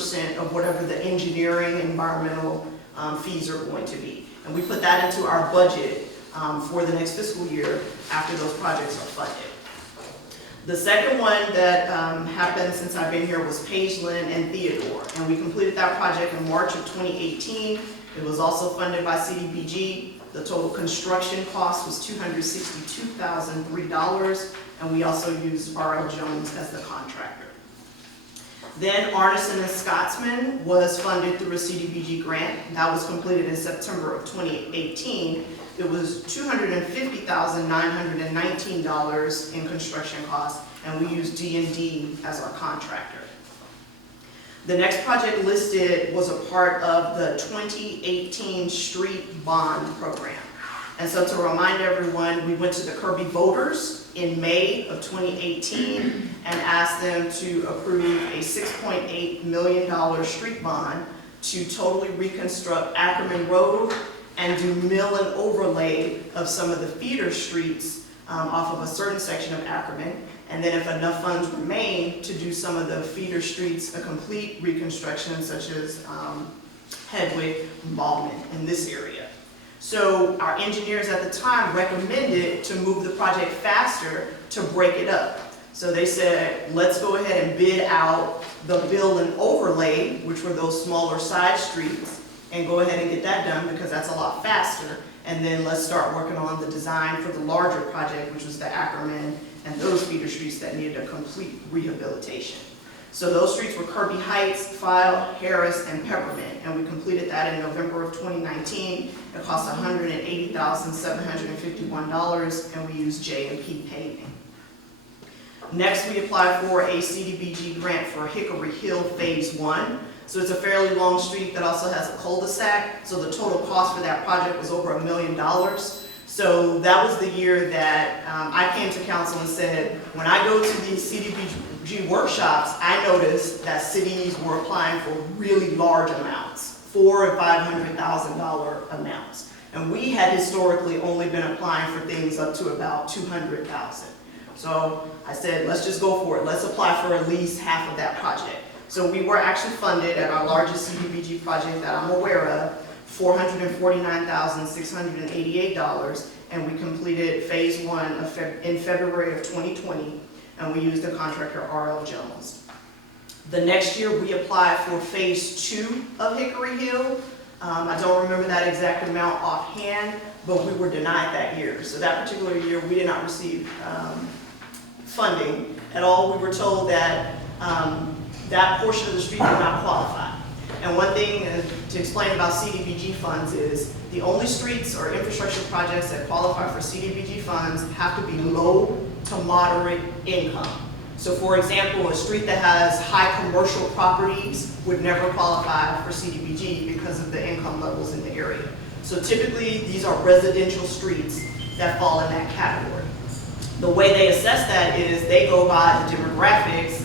50% of whatever the engineering and environmental fees are going to be. And we put that into our budget for the next fiscal year after those projects are funded. The second one that happened since I've been here was Pageland and Theodore, and we completed that project in March of 2018. It was also funded by CDBG. The total construction cost was $262,003, and we also used R.L. Jones as the contractor. Then Arneson and Scotsman was funded through a CDBG grant. That was completed in September of 2018. It was $250,919 in construction costs, and we used D&D as our contractor. The next project listed was a part of the 2018 Street Bond Program. And so to remind everyone, we went to the Kirby voters in May of 2018 and asked them to approve a $6.8 million street bond to totally reconstruct Afroman Road and do mill and overlay of some of the feeder streets off of a certain section of Afroman. And then if enough funds remain, to do some of the feeder streets a complete reconstruction, such as Hedwig and Baldwin in this area. So our engineers at the time recommended to move the project faster to break it up. So they said, let's go ahead and bid out the bill and overlay, which were those smaller side streets, and go ahead and get that done because that's a lot faster. And then let's start working on the design for the larger project, which was the Ackerman and those feeder streets that needed a complete rehabilitation. So those streets were Kirby Heights, File, Harris, and Peppermint, and we completed that in November of 2019. It cost $180,751, and we used J&P paving. Next, we applied for a CDBG grant for Hickory Hill Phase 1. So it's a fairly long street that also has a cul-de-sac. So the total cost for that project was over $1 million. So that was the year that I came to council and said, when I go to these CDBG workshops, I noticed that cities were applying for really large amounts, $400,000 and $500,000 amounts. And we had historically only been applying for things up to about $200,000. So I said, let's just go for it. Let's apply for at least half of that project. So we were actually funded at our largest CDBG project that I'm aware of, $449,688, and we completed phase 1 in February of 2020, and we used the contractor R.L. Jones. The next year we applied for phase 2 of Hickory Hill. I don't remember that exact amount offhand, but we were denied that year. So that particular year we did not receive funding at all. We were told that that portion of the street did not qualify. And one thing to explain about CDBG funds is the only streets or infrastructure projects that qualify for CDBG funds have to be low to moderate income. So for example, a street that has high commercial properties would never qualify for CDBG because of the income levels in the area. So typically these are residential streets that fall in that category. The way they assess that is they go by the demographics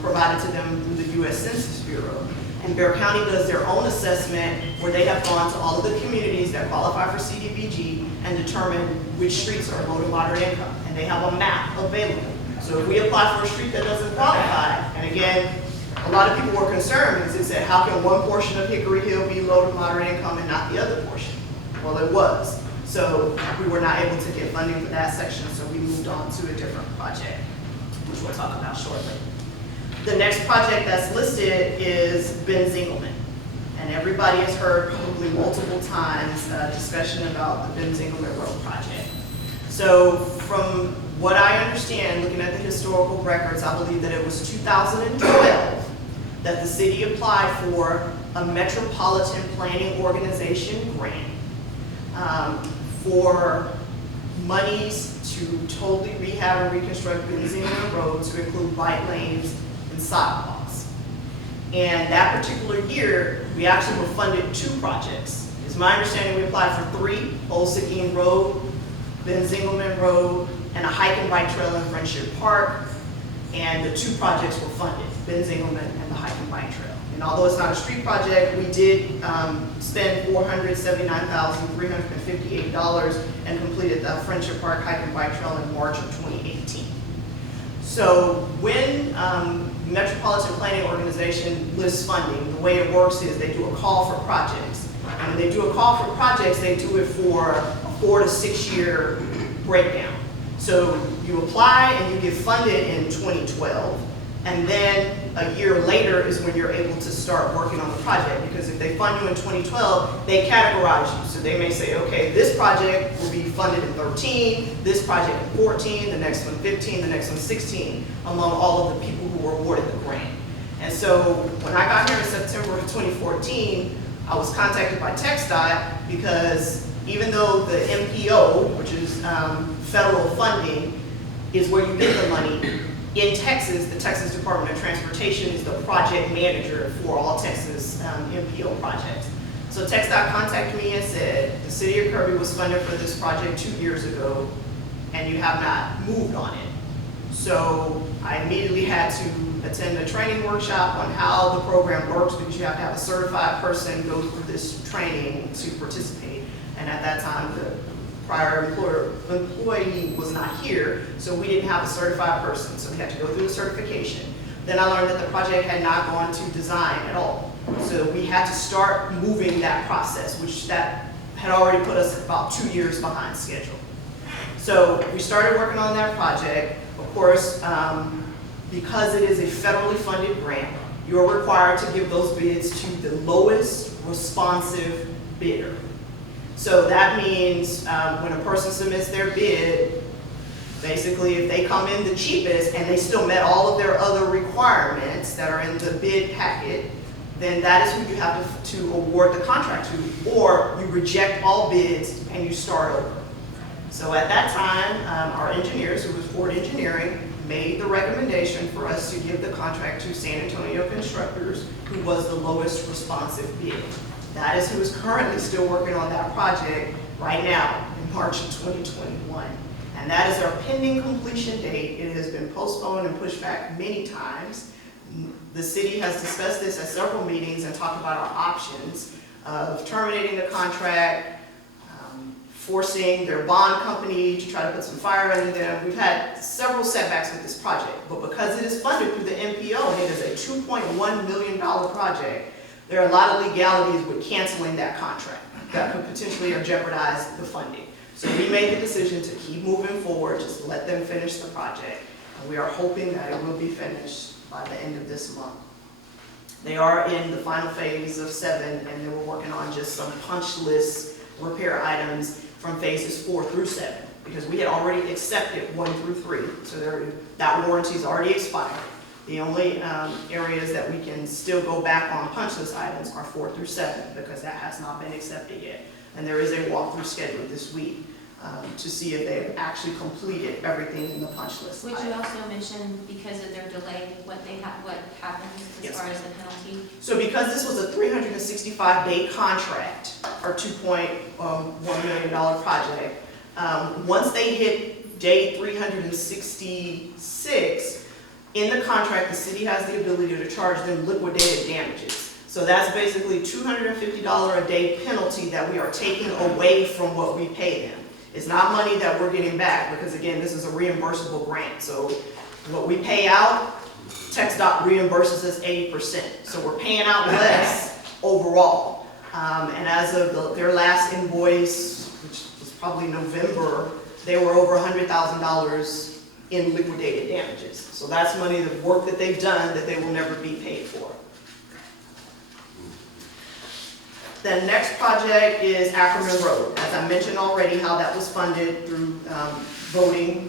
provided to them through the U.S. Census Bureau. And Bexar County does their own assessment where they have gone to all of the communities that qualify for CDBG and determine which streets are low to moderate income. And they have a map available. So if we apply for a street that doesn't qualify, and again, a lot of people were concerned because they said, how can one portion of Hickory Hill be low to moderate income and not the other portion? Well, it was. So we were not able to get funding for that section, so we moved on to a different project, which we'll talk about shortly. The next project that's listed is Zingelman. And everybody has heard probably multiple times discussion about the Zingelman Road project. So from what I understand, looking at the historical records, I believe that it was 2012 that the city applied for a Metropolitan Planning Organization grant for monies to totally rehab and reconstruct Zingelman Road to include bike lanes and sidewalks. And that particular year, we actually were funded 2 projects. It's my understanding we applied for 3, Old Seguin Road, Zingelman Road, and a hike and bike trail in Friendship Park. And the 2 projects were funded, Zingelman and the hike and bike trail. And although it's not a street project, we did spend $479,358 and completed the Friendship Park hike and bike trail in March of 2018. So when Metropolitan Planning Organization lists funding. The way it works is they do a call for projects. And when they do a call for projects, they do it for a 4 to 6 year breakdown. So you apply and you get funded in 2012, and then a year later is when you're able to start working on the project, because if they fund you in 2012, they categorize you. So they may say, okay, this project will be funded in 13, this project in 14, the next one 15, the next one 16, among all of the people who were awarded the grant. And so when I got here in September of 2014, I was contacted by TxDOT because even though the MPO, which is federal funding, is where you get the money, in Texas, the Texas Department of Transportation is the project manager for all Texas MPO projects. So TxDOT contacted me and said, the city of Kirby was funded for this project 2 years ago, and you have not moved on it. So I immediately had to attend a training workshop on how the program works, because you have to have a certified person go through this training to participate. And at that time, the prior employee was not here, so we didn't have a certified person, so we had to go through the certification. Then I learned that the project had not gone to design at all. So we had to start moving that process, which that had already put us about 2 years behind schedule. So we started working on that project. Of course, because it is a federally funded grant, you're required to give those bids to the lowest responsive bidder. So that means when a person submits their bid, basically if they come in the cheapest and they still met all of their other requirements that are in the bid packet, then that is who you have to award the contract to, or you reject all bids and you start over. So at that time, our engineers, who was Ford Engineering, made the recommendation for us to give the contract to San Antonio Constructors, who was the lowest responsive bid. That is who is currently still working on that project right now in March of 2021. And that is our pending completion date. It has been postponed and pushed back many times. The city has discussed this at several meetings and talked about our options of terminating the contract, forcing their bond company to try to put some fire under them. We've had several setbacks with this project, but because it is funded through the MPO and it is a $2.1 million project, there are a lot of legalities with canceling that contract that could potentially have jeopardized the funding. So we made the decision to keep moving forward, just let them finish the project. And we are hoping that it will be finished by the end of this month. They are in the final phase of 7, and they were working on just some punch list repair items from phases 4 through 7, because we had already accepted 1 through 3. So that warranty is already expired. The only areas that we can still go back on punch list items are 4 through 7, because that has not been accepted yet. And there is a walkthrough scheduled this week to see if they've actually completed everything in the punch list. Would you also mention, because of their delay, what happens as far as the penalty? So because this was a 365-day contract, or $2.1 million project, once they hit day 366, in the contract, the city has the ability to charge them liquidated damages. So that's basically $250 a day penalty that we are taking away from what we pay them. It's not money that we're getting back, because again, this is a reimbursable grant. So what we pay out, TxDOT reimburses us 80%. So we're paying out less overall. And as of their last invoice, which was probably November, they were over $100,000 in liquidated damages. So that's money, the work that they've done, that they will never be paid for. The next project is Afroman Road. As I mentioned already, how that was funded through voting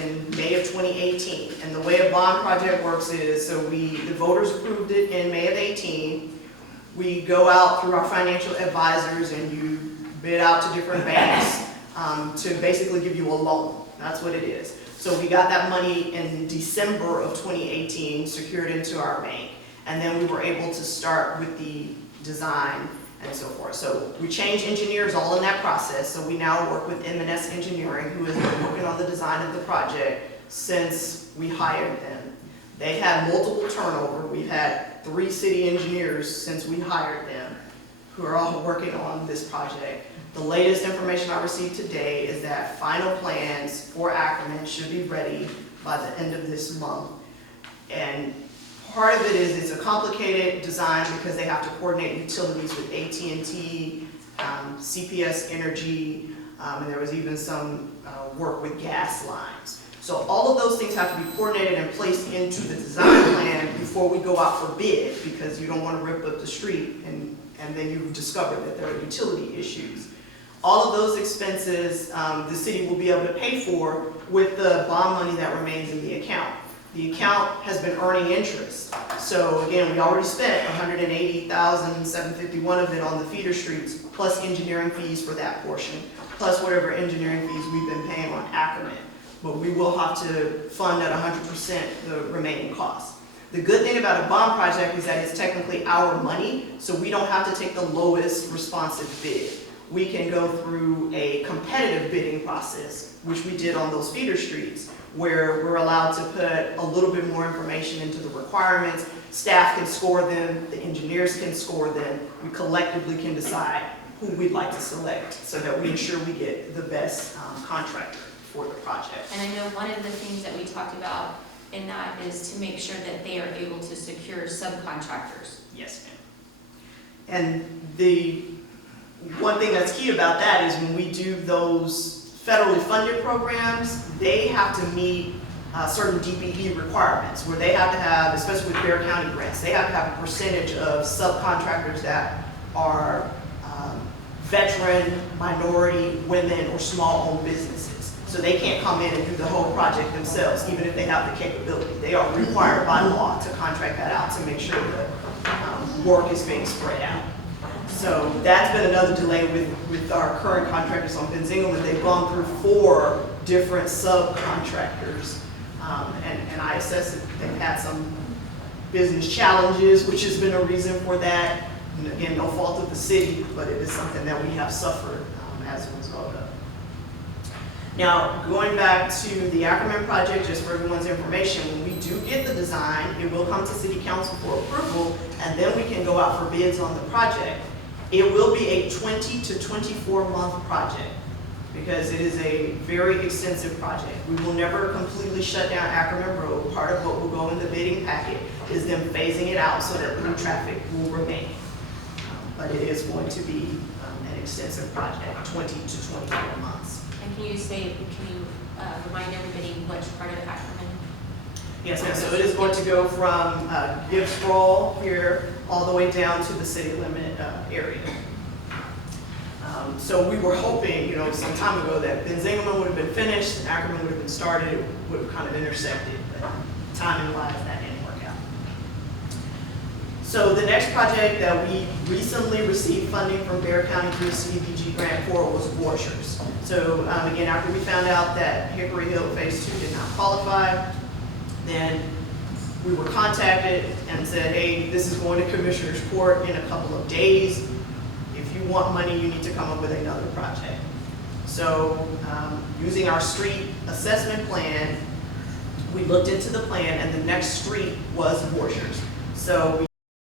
in May of 2018. And the way a bond project works is, so the voters approved it in May of 18. We go out through our financial advisors and you bid out to different banks to basically give you a loan. That's what it is. So we got that money in December of 2018, secured into our bank. And then we were able to start with the design and so forth. So we changed engineers all in that process. So we now work with M&S Engineering, who has been working on the design of the project since we hired them. They had multiple turnover. We've had 3 city engineers since we hired them, who are all working on this project. The latest information I received today is that final plans for Ackerman should be ready by the end of this month. And Part of it is it's a complicated design because they have to coordinate utilities with AT&T, CPS Energy, and there was even some work with gas lines. So all of those things have to be coordinated and placed into the design plan before we go out for bid, because you don't want to rip up the street and then you discover that there are utility issues. All of those expenses, the city will be able to pay for with the bond money that remains in the account. The account has been earning interest. So again, we already spent $180,751 of it on the feeder streets, plus engineering fees for that portion, plus whatever engineering fees we've been paying on Acroman. But we will have to fund at 100% the remaining costs. The good thing about a bond project is that it's technically our money, so we don't have to take the lowest responsive bid. We can go through a competitive bidding process, which we did on those feeder streets, where we're allowed to put a little bit more information into the requirements. Staff can score them, the engineers can score them. We collectively can decide who we'd like to select so that we ensure we get the best contractor for the project. And I know one of the things that we talked about in that is to make sure that they are able to secure subcontractors. Yes, ma'am. And the one thing that's key about that is when we do those federally funded programs, they have to meet certain DPE requirements where they have to have, especially with Bear County grants, they have to have a percentage of subcontractors that are veteran, minority, women, or small-owned businesses. So they can't come in and do the whole project themselves, even if they have the capability. They are required by law to contract that out to make sure that work is being spread out. So that's been another delay with our current contractors on Zingelman. They've gone through 4 different subcontractors, and I assess that they've had some business challenges, which has been a reason for that. And again, no fault of the city, but it is something that we have suffered as a result of. Now, going back to the Afroman project, just for everyone's information, when we do get the design, it will come to City Council for approval, and then we can go out for bids on the project. It will be a 20 to 24 month project because it is a very extensive project. We will never completely shut down Afroman Road. Part of what will go in the bidding packet is them phasing it out so that through traffic will remain. But it is going to be an extensive project, 20 to 24 months. And can you remind everybody which part of Afroman? Yes, ma'am. So it is going to go from Gibbs Sprawl here all the way down to the city limit area. So we were hoping, some time ago that Zingelman would have been finished and Acroman would have been started, it would have kind of intersected, but timing-wise, that didn't work out. So the next project that we recently received funding from Bear County through the CDBG grant for was Washers. So again, after we found out that Hickory Hill Phase 2 did not qualify, then we were contacted and said, hey, this is going to Commissioner's Court in a couple of days. If you want money, you need to come up with another project. So using our street assessment plan, we looked into the plan and the next street was Washers. So we